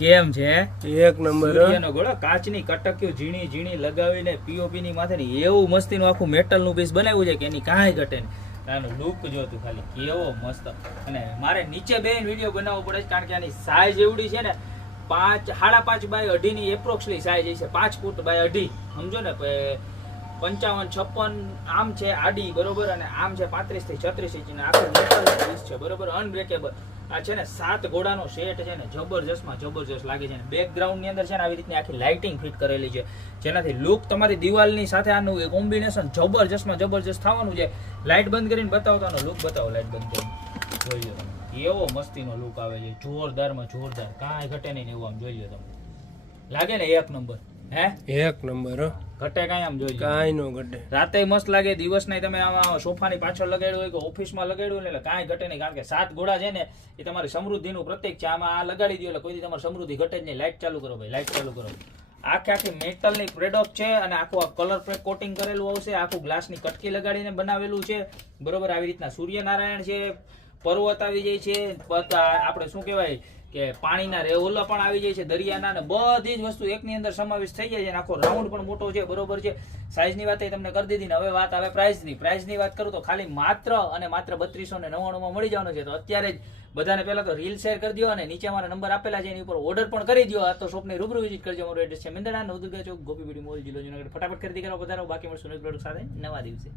કેમ છે? એક નંબર એનો ગોળો કાચની કટક્યું ઝીણી ઝીણી લગાવીને પીઓપી ની માથે એવું મસ્તીનું આખું મેટલ નું પીસ બનાવ્યું છે કે એની કાંઈ ઘટે નહીં. આનો લુક જો તું ખાલી કેવો મસ્ત. અને મારે નીચે બેન વિડીયો બનાવવો પડે છે કારણ કે આની સાઈઝ એવડી છે ને 5.5 બાય 2.5 ની એપ્રોક્સલી સાઈઝ છે. 5 ફૂટ બાય 2.5 સમજો ને. 55 56 આમ છે આડી બરોબર, અને આમ છે 35 થી 36 ઇંચ ને આખું મેટલ પીસ છે બરોબર, અનબ્રેકેબલ. આ છે ને 7 ઘોડાનો સેટ છે ને જબરજસ્તમાં જબરજસ્ત લાગે છે. બેકગ્રાઉન્ડ ની અંદર છે ને આવી રીતની આખી લાઇટિંગ ફિટ કરેલી છે જેનાથી લુક તમારી દિવાલની સાથે આનું કોમ્બિનેશન જબરજસ્તમાં જબરજસ્ત થવાનું છે. લાઇટ બંધ કરીને બતાવો તો આનો લુક બતાવો. લાઇટ બંધ કરીને જોઈ લો તમે એવો મસ્તીનો લુક આવે છે. જોરદારમાં જોરદાર, કાંઈ ઘટે નહીં એવું આમ જોઈ લો તમે. લાગે ને એક નંબર? હે એક નંબર ઘટે કાંઈ આમ જોઈ કાંઈ નો ઘટે. રાતે મસ્ત લાગે, દિવસ નહીં તમે આમાં સોફાની પાછળ લગાડ્યું હોય કે ઓફિસમાં લગાડ્યું એટલે કાંઈ ઘટે નહીં. કારણ કે 7 ઘોડા છે ને એ તમારી સમૃદ્ધિનું પ્રતીક છે. આમાં આ લગાડી દો એટલે કોઈ તમારી સમૃદ્ધિ ઘટે જ નહીં. લાઇટ ચાલુ કરો ભાઈ, લાઇટ ચાલુ કરો. આખે આખી મેટલની પ્રોડક્ટ છે અને આખું આ કલર પેક કોટિંગ કરેલું આવશે. આખું ગ્લાસની કટકી લગાડીને બનાવેલું છે બરોબર. આવી રીતના સૂર્યનારાયણ છે, પર્વત આવી જાય છે, આપણે શું કહેવાય કે પાણીના રેવલા પણ આવી જાય છે, દરિયાના, ને બધી જ વસ્તુ એકની અંદર સમાવેશ થઈ જાય છે. આખો રાઉન્ડ પણ મોટો છે બરોબર છે. સાઈઝની વાત તમને કરી દીધી ને હવે વાત આવે પ્રાઇસની. પ્રાઇસની વાત કરું તો ખાલી માત્ર અને માત્ર 3299 માં મળી જવાનું છે. તો અત્યારે જ બધાને પહેલા તો રીલ શેર કરી દો અને નીચે મારા નંબર આપેલા છે એની ઉપર ઓર્ડર પણ કરી દો. આ તો શોપની રૂબરૂ વિઝિટ કરજો. મારું એડ્રેસ છે મેંદરડા, નવદુર્ગા ચોક, ગોપીબીડી મોલ, જિલ્લો જુનાગઢ. ફટાફટ ખરીદી કરો, વધારો. બાકી મળશું નવી પ્રોડક્ટ સાથે નવા દિવસે.